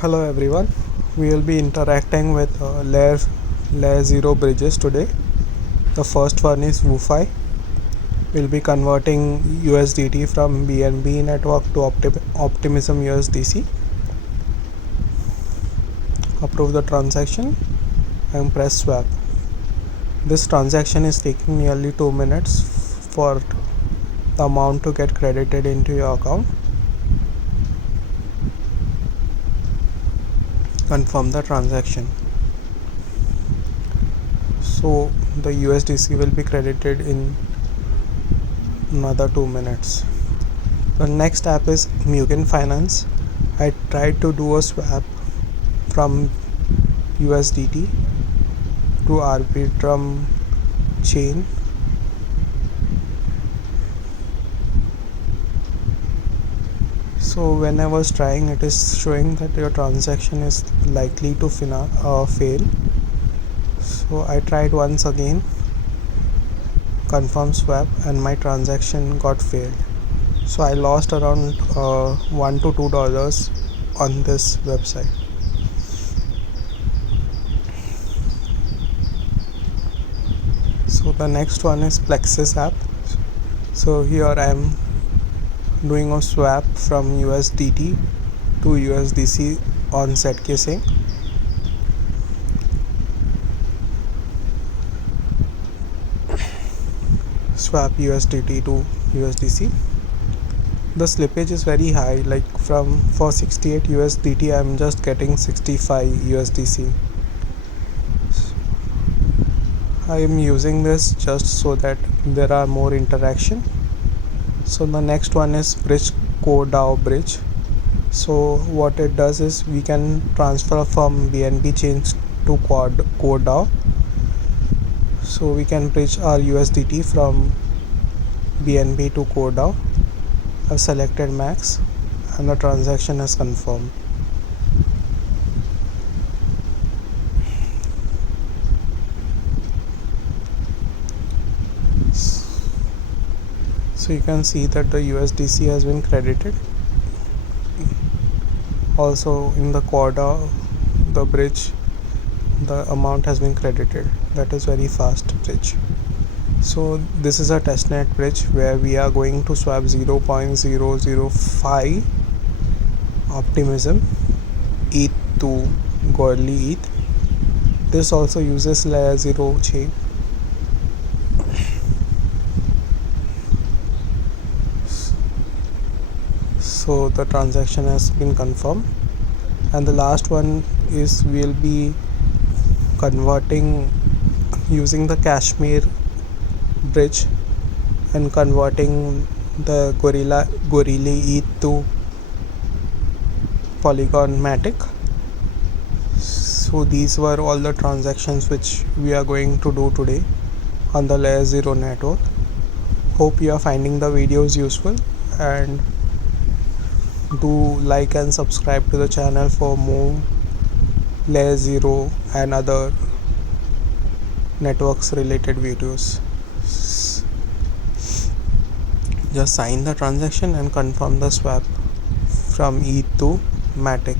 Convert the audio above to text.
Hello everyone, we will be interacting with LayerZero bridges today. The first one is WooFi. We'll be converting USDT from BNB network to Optimism USDC. Approve the transaction and press swap. This transaction is taking nearly 2 minutes for the amount to get credited into your account. Confirm the transaction. So the USDC will be credited in another 2 minutes. The next app is Mugen Finance. I tried to do a swap from USDT to Arbitrum chain. So when I was trying, it is showing that your transaction is likely to fail. So I tried once again, confirm swap, and my transaction got failed. So I lost around $1 to $2 on this website. So the next one is Plexus app. So here I am doing a swap from USDT to USDC on ZK-Sync. Swap USDT to USDC. The slippage is very high, like for 68 USDT I'm just getting 65 USDC. I am using this just so that there are more interaction. So the next one is CoreDAO Bridge. So what it does is we can transfer from BNB chains to CoreDAO. So we can bridge our USDT from BNB to CoreDAO. I've selected max and the transaction is confirmed. So you can see that the USDC has been credited. Also in the CoreDAO, the bridge, the amount has been credited. That is very fast bridge. So this is a testnet bridge where we are going to swap 0.005 Optimism ETH to Godly ETH. This also uses LayerZero chain. So the transaction has been confirmed, and the last one is we'll be converting using the Kashmir bridge and converting the Gorilla ETH to Polygon Matic. So these were all the transactions which we are going to do today on the LayerZero network. Hope you are finding the videos useful, and do like and subscribe to the channel for more LayerZero and other networks related videos. Just sign the transaction and confirm the swap from ETH to Matic.